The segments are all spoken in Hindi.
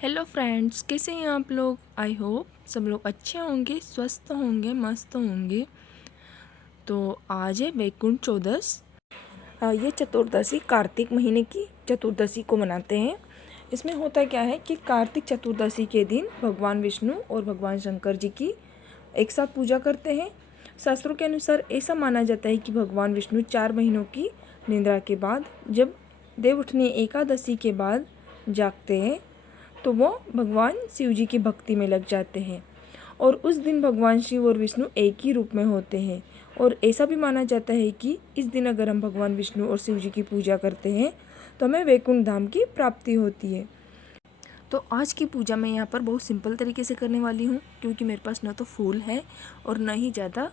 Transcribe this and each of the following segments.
हेलो फ्रेंड्स, कैसे हैं आप लोग। आई होप सब लोग अच्छे होंगे, स्वस्थ होंगे, मस्त होंगे। तो आज है वैकुंठ चौदस। ये चतुर्दशी कार्तिक महीने की चतुर्दशी को मनाते हैं। इसमें होता क्या है कि कार्तिक चतुर्दशी के दिन भगवान विष्णु और भगवान शंकर जी की एक साथ पूजा करते हैं। शास्त्रों के अनुसार ऐसा माना जाता है कि भगवान विष्णु 4 महीनों की निद्रा के बाद जब देवउठनी एकादशी के बाद जागते हैं तो वो भगवान शिव जी की भक्ति में लग जाते हैं और उस दिन भगवान शिव और विष्णु एक ही रूप में होते हैं। और ऐसा भी माना जाता है कि इस दिन अगर हम भगवान विष्णु और शिव जी की पूजा करते हैं तो हमें वैकुंठ धाम की प्राप्ति होती है। तो आज की पूजा मैं यहाँ पर बहुत सिंपल तरीके से करने वाली हूँ, क्योंकि मेरे पास न तो फूल है और न ही ज़्यादा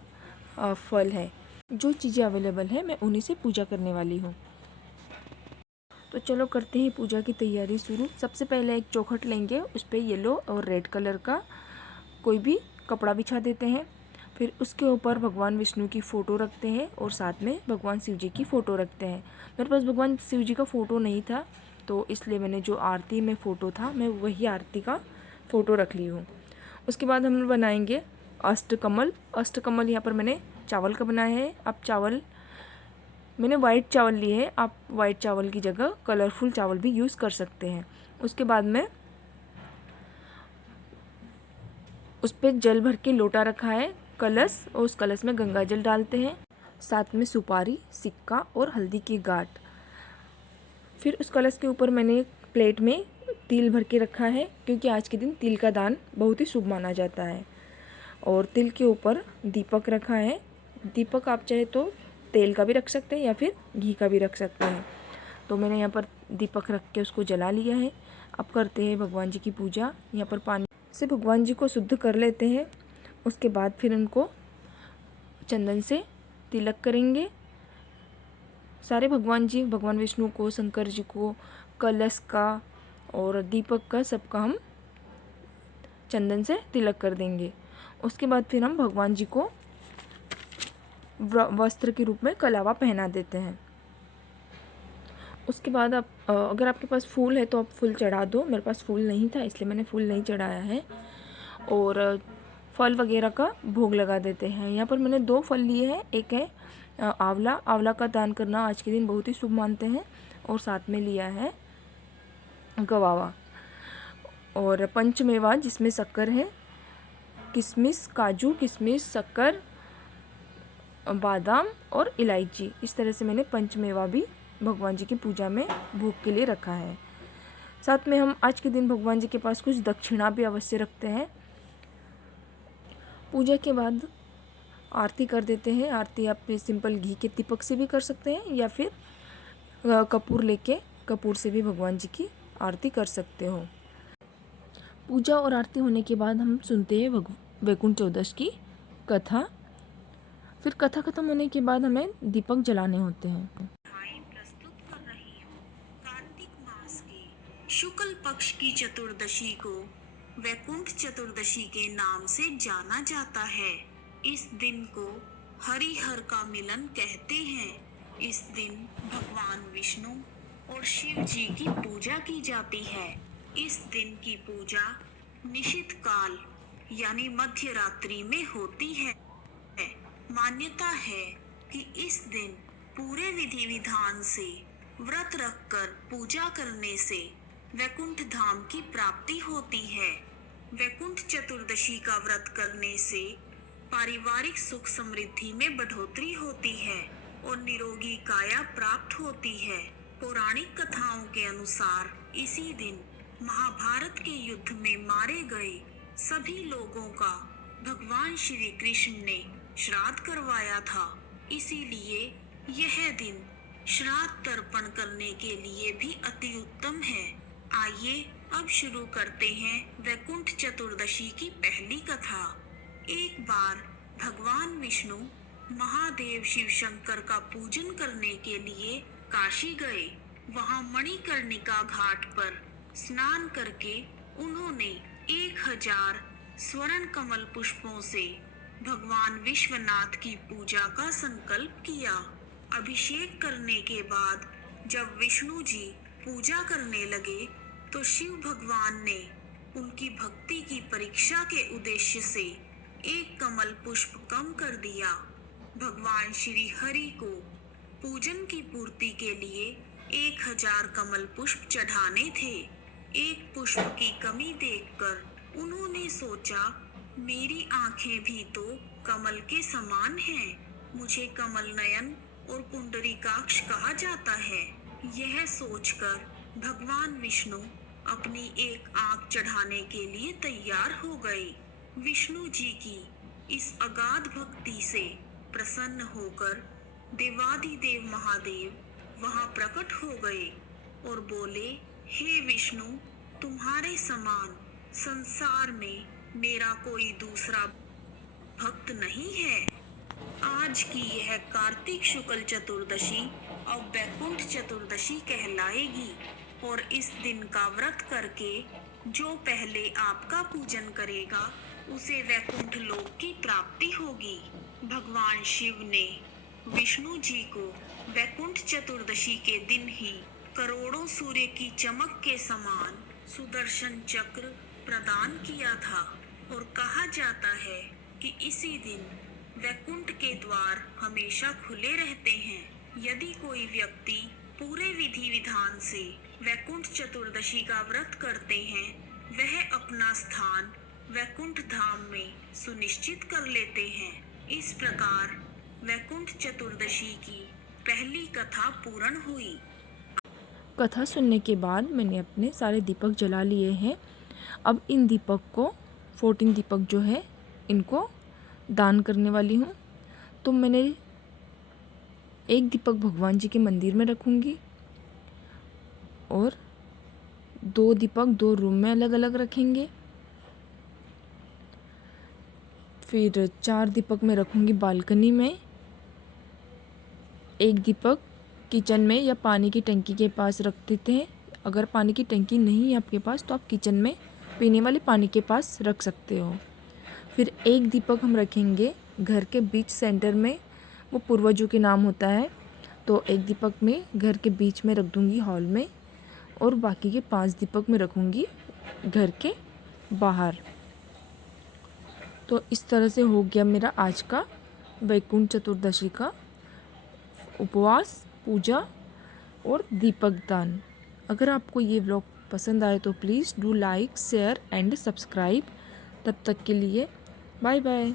फल है। जो चीज़ें अवेलेबल है मैं उन्हीं से पूजा करने वाली हूँ। तो चलो करते हैं पूजा की तैयारी शुरू। सबसे पहले एक चौखट लेंगे, उस पर येलो और रेड कलर का कोई भी कपड़ा बिछा देते हैं। फिर उसके ऊपर भगवान विष्णु की फ़ोटो रखते हैं और साथ में भगवान शिव जी की फ़ोटो रखते हैं। मेरे पास भगवान शिव जी का फ़ोटो नहीं था, तो इसलिए मैंने जो आरती में फ़ोटो था मैं वही आरती का फ़ोटो रख ली हूँ। उसके बाद हम बनाएंगे अष्टकमल। अष्टकमल यहाँ पर मैंने चावल का बनाया है। अब चावल मैंने वाइट चावल लिए हैं, आप वाइट चावल की जगह कलरफुल चावल भी यूज़ कर सकते हैं। उसके बाद में उस पर जल भर के लोटा रखा है, कलश, और उस कलश में गंगा जल डालते हैं, साथ में सुपारी, सिक्का और हल्दी की गांठ। फिर उस कलश के ऊपर मैंने एक प्लेट में तिल भर के रखा है, क्योंकि आज के दिन तिल का दान बहुत ही शुभ माना जाता है। और तिल के ऊपर दीपक रखा है। दीपक आप चाहे तो तेल का भी रख सकते हैं या फिर घी का भी रख सकते हैं। तो मैंने यहाँ पर दीपक रख के उसको जला लिया है। अब करते हैं भगवान जी की पूजा। यहाँ पर पानी से भगवान जी को शुद्ध कर लेते हैं। उसके बाद फिर उनको चंदन से तिलक करेंगे। सारे भगवान जी, भगवान विष्णु को, शंकर जी को, कलश का और दीपक का, सबका हम चंदन से तिलक कर देंगे। उसके बाद फिर हम भगवान जी को वस्त्र के रूप में कलावा पहना देते हैं। उसके बाद आप अगर आपके पास फूल है तो आप फूल चढ़ा दो। मेरे पास फूल नहीं था इसलिए मैंने फूल नहीं चढ़ाया है। और फल वगैरह का भोग लगा देते हैं। यहाँ पर मैंने 2 फल लिए हैं। एक है आंवला। आंवला का दान करना आज के दिन बहुत ही शुभ मानते हैं। और साथ में लिया है गवावा। और पंचमेवा जिसमें शक्कर है, किशमिश, काजू, किशमिश, शक्कर, बादाम और इलायची। इस तरह से मैंने पंचमेवा भी भगवान जी की पूजा में भोग के लिए रखा है। साथ में हम आज के दिन भगवान जी के पास कुछ दक्षिणा भी अवश्य रखते हैं। पूजा के बाद आरती कर देते हैं। आरती आप सिंपल घी के दीपक से भी कर सकते हैं या फिर कपूर लेके कपूर से भी भगवान जी की आरती कर सकते हो। पूजा और आरती होने के बाद हम सुनते हैं वैकुंठ चौदस की कथा। फिर कथा खत्म होने के बाद हमें दीपक जलाने होते हैं। प्रस्तुत कर रही हूँ। कार्तिक मास की शुक्ल पक्ष की चतुर्दशी को वैकुंठ चतुर्दशी के नाम से जाना जाता है। इस दिन को हरिहर का मिलन कहते हैं। इस दिन भगवान विष्णु और शिव जी की पूजा की जाती है। इस दिन की पूजा निशित काल यानी मध्य रात्रि में होती है। मान्यता है कि इस दिन पूरे विधि विधान से व्रत रखकर पूजा करने से वैकुंठ धाम की प्राप्ति होती है। वैकुंठ चतुर्दशी का व्रत करने से पारिवारिक सुख समृद्धि में बढ़ोतरी होती है और निरोगी काया प्राप्त होती है। पौराणिक कथाओं के अनुसार इसी दिन महाभारत के युद्ध में मारे गए सभी लोगों का भगवान श्री कृष्ण ने श्राद्ध करवाया था। इसीलिए यह दिन श्राद्ध तर्पण करने के लिए भी अति उत्तम है। आइए अब शुरू करते हैं वैकुंठ चतुर्दशी की पहली कथा। एक बार भगवान विष्णु महादेव शिव शंकर का पूजन करने के लिए काशी गए। वहां मणिकर्णिका घाट पर स्नान करके उन्होंने 1000 स्वर्ण कमल पुष्पों से भगवान विश्वनाथ की पूजा का संकल्प किया। अभिषेक करने के बाद जब विष्णु जी पूजा करने लगे तो शिव भगवान ने उनकी भक्ति की परीक्षा के उद्देश्य से एक कमल पुष्प कम कर दिया। भगवान श्री हरि को पूजन की पूर्ति के लिए 1000 कमल पुष्प चढ़ाने थे। एक पुष्प की कमी देखकर उन्होंने सोचा, मेरी आंखें भी तो कमल के समान हैं। मुझे कमल नयन और पुंडरीकाक्ष कहा जाता है। यह सोचकर भगवान विष्णु अपनी एक आंख चढ़ाने के लिए तैयार हो गए। विष्णु जी की इस अगाध भक्ति से प्रसन्न होकर देवादिदेव महादेव वहां प्रकट हो गए और बोले, हे विष्णु, तुम्हारे समान संसार में मेरा कोई दूसरा भक्त नहीं है। आज की यह कार्तिक शुक्ल चतुर्दशी अब वैकुंठ चतुर्दशी कहलाएगी और इस दिन का व्रत करके जो पहले आपका पूजन करेगा उसे वैकुंठ लोक की प्राप्ति होगी। भगवान शिव ने विष्णु जी को वैकुंठ चतुर्दशी के दिन ही करोड़ों सूर्य की चमक के समान सुदर्शन चक्र प्रदान किया था और कहा जाता है कि इसी दिन वैकुंठ के द्वार हमेशा खुले रहते हैं। यदि कोई व्यक्ति पूरे विधि विधान से वैकुंठ चतुर्दशी का व्रत करते हैं, वह अपना स्थान वैकुंठ धाम में सुनिश्चित कर लेते हैं। इस प्रकार वैकुंठ चतुर्दशी की पहली कथा पूर्ण हुई। कथा सुनने के बाद मैंने अपने सारे दीपक जला लिए हैं। अब इन दीपक को 14 दीपक जो है इनको दान करने वाली हूँ। तो मैंने एक दीपक भगवान जी के मंदिर में रखूँगी और 2 दीपक 2 रूम में अलग अलग रखेंगे। फिर 4 दीपक मैं रखूँगी बालकनी में। 1 दीपक किचन में या पानी की टंकी के पास रख देते हैं। अगर पानी की टंकी नहीं है आपके पास तो आप किचन में पीने वाले पानी के पास रख सकते हो। फिर 1 दीपक हम रखेंगे घर के बीच सेंटर में, वो पूर्वजों के नाम होता है। तो 1 दीपक मैं घर के बीच में रख दूँगी हॉल में और बाकी के 5 दीपक मैं रखूँगी घर के बाहर। तो इस तरह से हो गया मेरा आज का वैकुंठ चतुर्दशी का उपवास, पूजा और दीपक दान। अगर आपको ये व्लॉग पसंद आए तो please do like, share and subscribe. तब तक के लिए बाय बाय।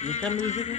ये क्या म्यूजिक है?